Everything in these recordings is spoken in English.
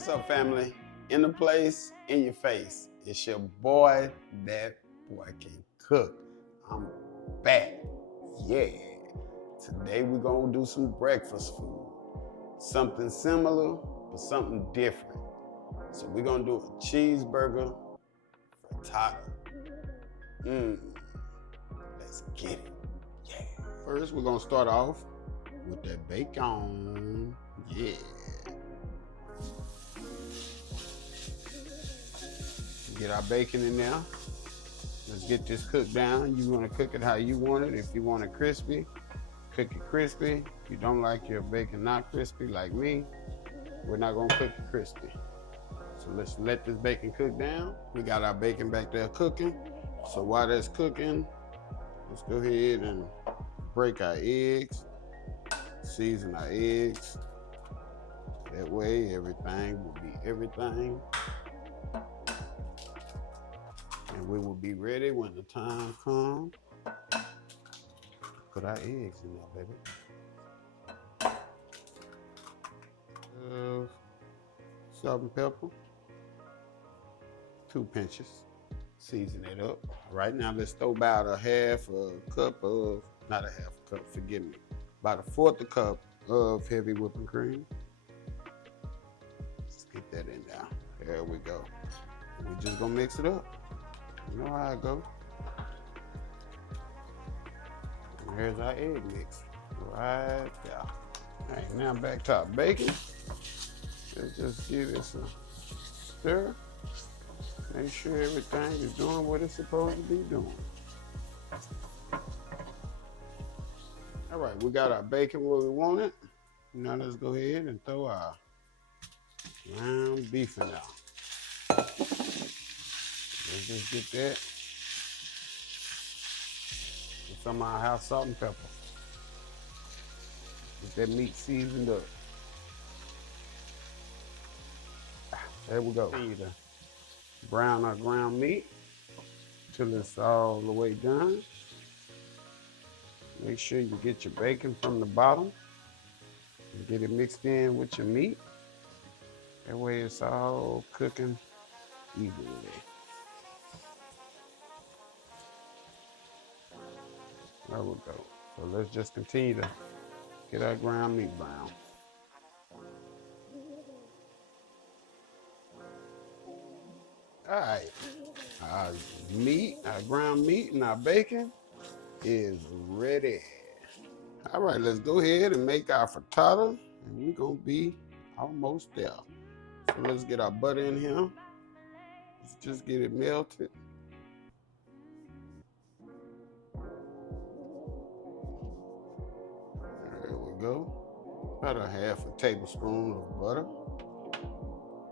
What's up, family? In the place, in your face. It's your boy, That Boy Can Cook. I'm back. Yeah. Today we're gonna do some breakfast food. Something similar, but something different. So we're gonna do a cheeseburger frittata. Let's get it. Yeah. First, we're gonna start off with that bacon. Yeah. Get our bacon in there. Let's get this cooked down. You want to cook it how you want it. If you want it crispy, cook it crispy. If you don't like your bacon not crispy like me, we're not gonna cook it crispy. So let's let this bacon cook down. We got our bacon back there cooking. So while that's cooking, let's go ahead and break our eggs, season our eggs. That way everything will be everything. And we will be ready when the time comes. Put our eggs in there, baby. Salt and pepper. 2 pinches. Season it up. Right now, let's throw about a half a cup of, not a half a cup, forgive me, about a 1/4 cup of heavy whipping cream. Let's get that in there. There we go. We're just gonna mix it up. You know how it go. And here's our egg mix. Right there. All right, now back to our bacon. Let's just give this a stir. Make sure everything is doing what it's supposed to be doing. All right, we got our bacon where we want it. Now let's go ahead and throw our ground beef in there. Let's just get that. And some of our house salt and pepper. Get that meat seasoned up. There we go. Continue to brown our ground meat till it's all the way done. Make sure you get your bacon from the bottom and get it mixed in with your meat. That way it's all cooking evenly. There we go. So let's just continue to get our ground meat brown. All right, our ground meat and our bacon is ready. All right, let's go ahead and make our frittata, and we're gonna be almost there. So let's get our butter in here. Let's just get it melted. There we go. About a half a tablespoon of butter.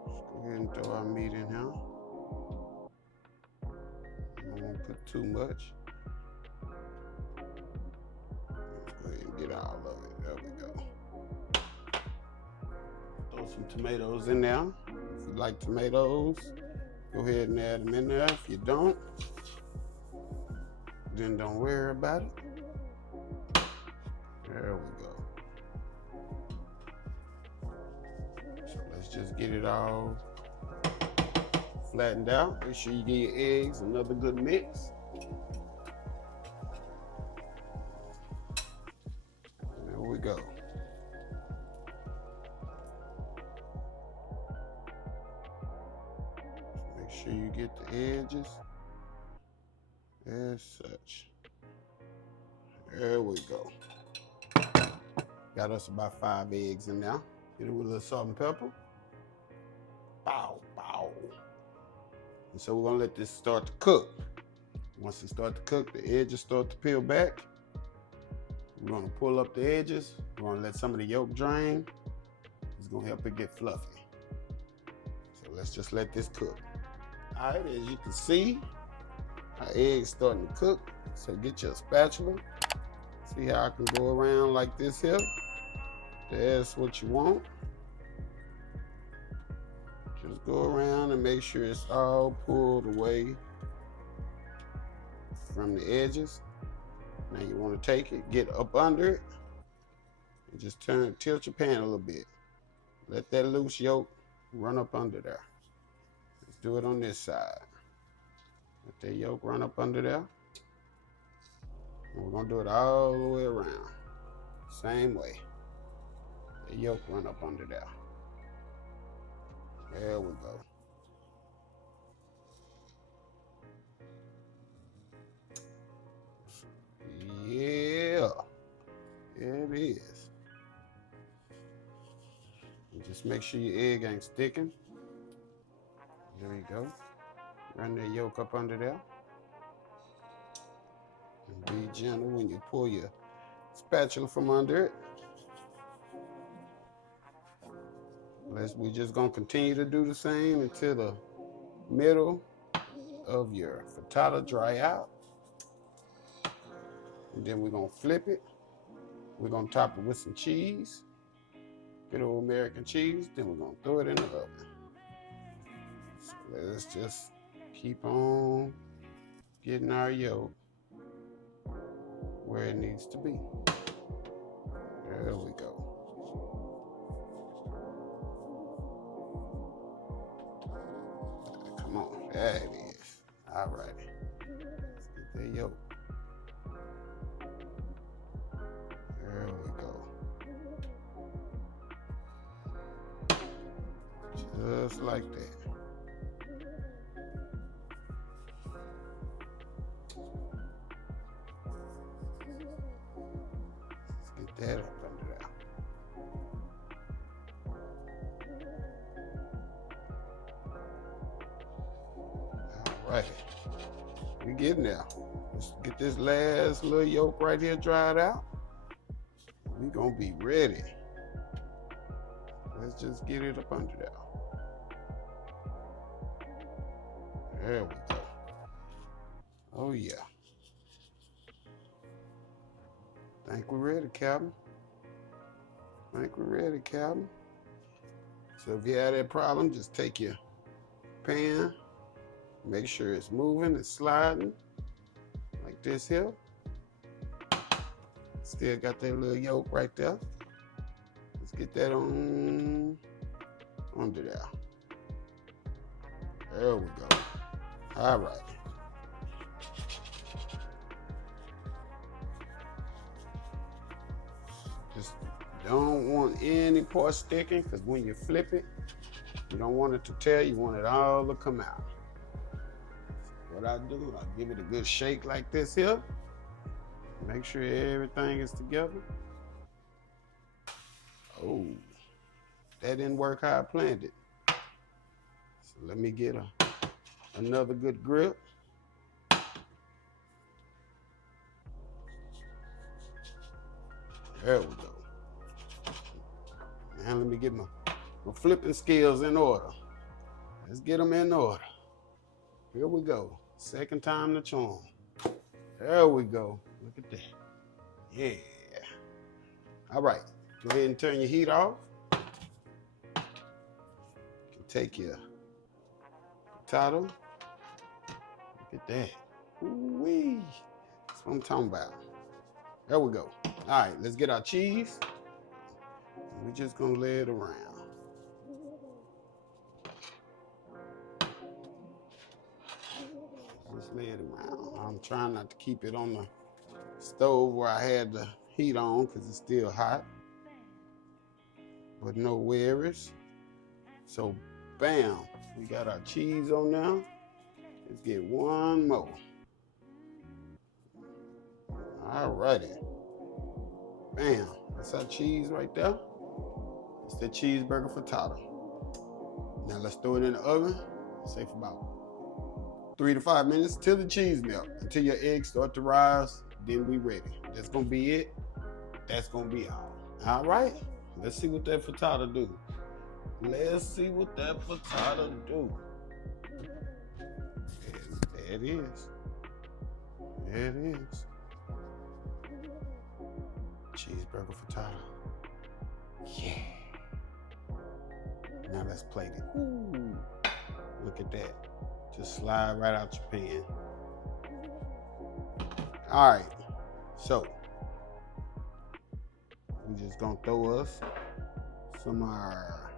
Let's go ahead and throw our meat in here. I won't put too much. Let's go ahead and get all of it. There we go. Throw some tomatoes in there. If you like tomatoes, go ahead and add them in there. If you don't, then don't worry about it. There we go. So let's just get it all flattened out. Make sure you get your eggs, another good mix. There we go. Make sure you get the edges as such. There we go. Got us about 5 eggs in there. Get it with a little salt and pepper. Bow, bow. And so we're gonna let this start to cook. Once it starts to cook, the edges start to peel back. We're gonna pull up the edges. We're gonna let some of the yolk drain. It's gonna help it get fluffy. So let's just let this cook. All right, as you can see, our eggs starting to cook. So get your spatula. See how I can go around like this here. That's what you want. Just go around and make sure it's all pulled away from the edges. Now you want to take it, get up under it, and just tilt your pan a little bit. Let that loose yolk run up under there. Let's do it on this side. Let that yolk run up under there. And we're gonna do it all the way around. Same way. The yolk run up under there. There we go. Yeah, it is. And just make sure your egg ain't sticking. There we go. Run that yolk up under there. And be gentle when you pull your spatula from under it. We're just gonna continue to do the same until the middle of your frittata dry out. And then we're gonna flip it. We're gonna top it with some cheese, good old American cheese. Then we're gonna throw it in the oven. So let's just keep on getting our yolk where it needs to be. There we go. Come on, there it is. All right, let's get that yolk. There we go. Just like that. Let's get that up under there. All right, we getting there. Let's get this last little yolk right here dried out. We're gonna be ready. Let's just get it up under there. There we go. Oh yeah. Think we're ready, Captain. Think we're ready, Captain. So if you have that problem, just take your pan, make sure it's moving, it's sliding, like this here. Still got that little yolk right there. Let's get that on under there. There we go. All right. Just don't want any part sticking, because when you flip it, you don't want it to tear, you want it all to come out. So what I do, I give it a good shake like this here. Make sure everything is together. Oh, that didn't work how I planned it. So let me get another good grip. There we go. Now let me get my flipping skills in order. Let's get them in order. Here we go. Second time the charm. There we go. Look at that. Yeah. All right. Go ahead and turn your heat off. You can take your potato. Look at that. Ooh-wee. That's what I'm talking about. There we go. All right, let's get our cheese. We're just gonna lay it around. Just lay it around. I'm trying not to keep it on the stove where I had the heat on because it's still hot. But no worries. So, bam, we got our cheese on now. Let's get one more. All righty. Bam, that's our cheese right there. It's the cheeseburger frittata. Now let's throw it in the oven, say for about 3 to 5 minutes till the cheese melt, until your eggs start to rise, then we ready. That's gonna be it. That's gonna be all. All right, let's see what that frittata do. Let's see what that frittata do. There it is. There it is. Cheeseburger frittata. Yeah. Now let's plate it. Ooh. Look at that. Just slide right out your pan. All right. So we just gonna throw us some of our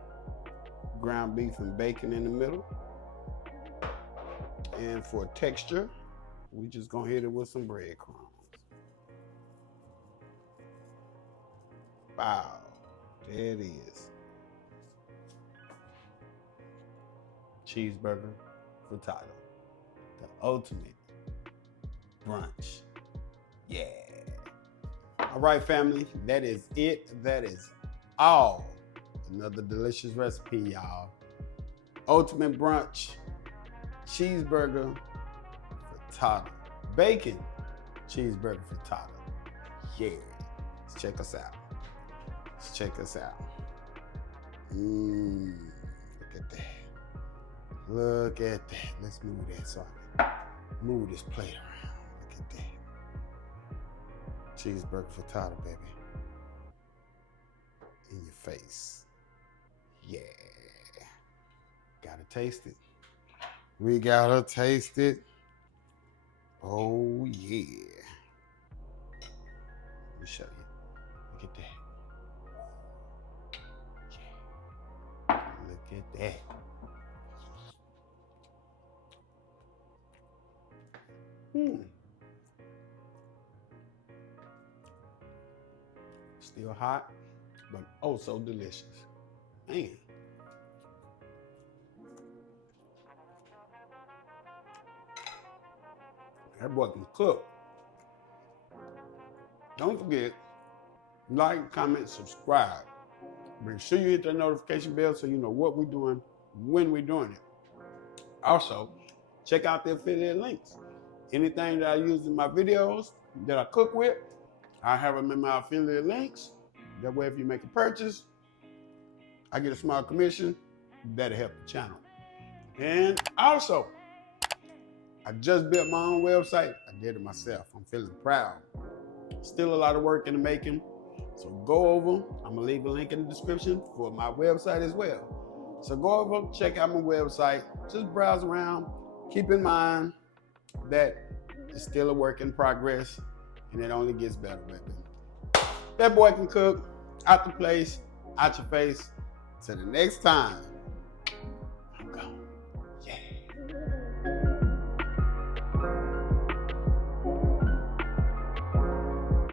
ground beef and bacon in the middle. And for texture, we just gonna hit it with some breadcrumbs. Wow, there it is. Cheeseburger Frittata, the ultimate brunch. Yeah. All right, family, that is it. That is all. Another delicious recipe, y'all. Ultimate brunch, cheeseburger frittata, bacon cheeseburger frittata. Yeah, let's check us out. Let's check us out. Look at that. Look at that. Let's move that so I can move this plate around. Look at that. Cheeseburger frittata, baby. In your face. Yeah. Gotta taste it. We gotta taste it. Oh, yeah. Let me show you. Look at that. Yeah. Look at that. Still hot, but oh so delicious. Man. That boy can cook. Don't forget, like, comment, subscribe. Make sure you hit that notification bell so you know what we're doing, when we're doing it. Also, check out the affiliate links. Anything that I use in my videos that I cook with, I have them in my affiliate links. That way, if you make a purchase, I get a small commission. That'll help the channel. And also, I just built my own website. I did it myself. I'm feeling proud. Still a lot of work in the making. So go over. I'm gonna leave a link in the description for my website as well. So go over, check out my website. Just browse around. Keep in mind that it's still a work in progress, and it only gets better, baby. That boy can cook. Out the place, out your face. Till the next time.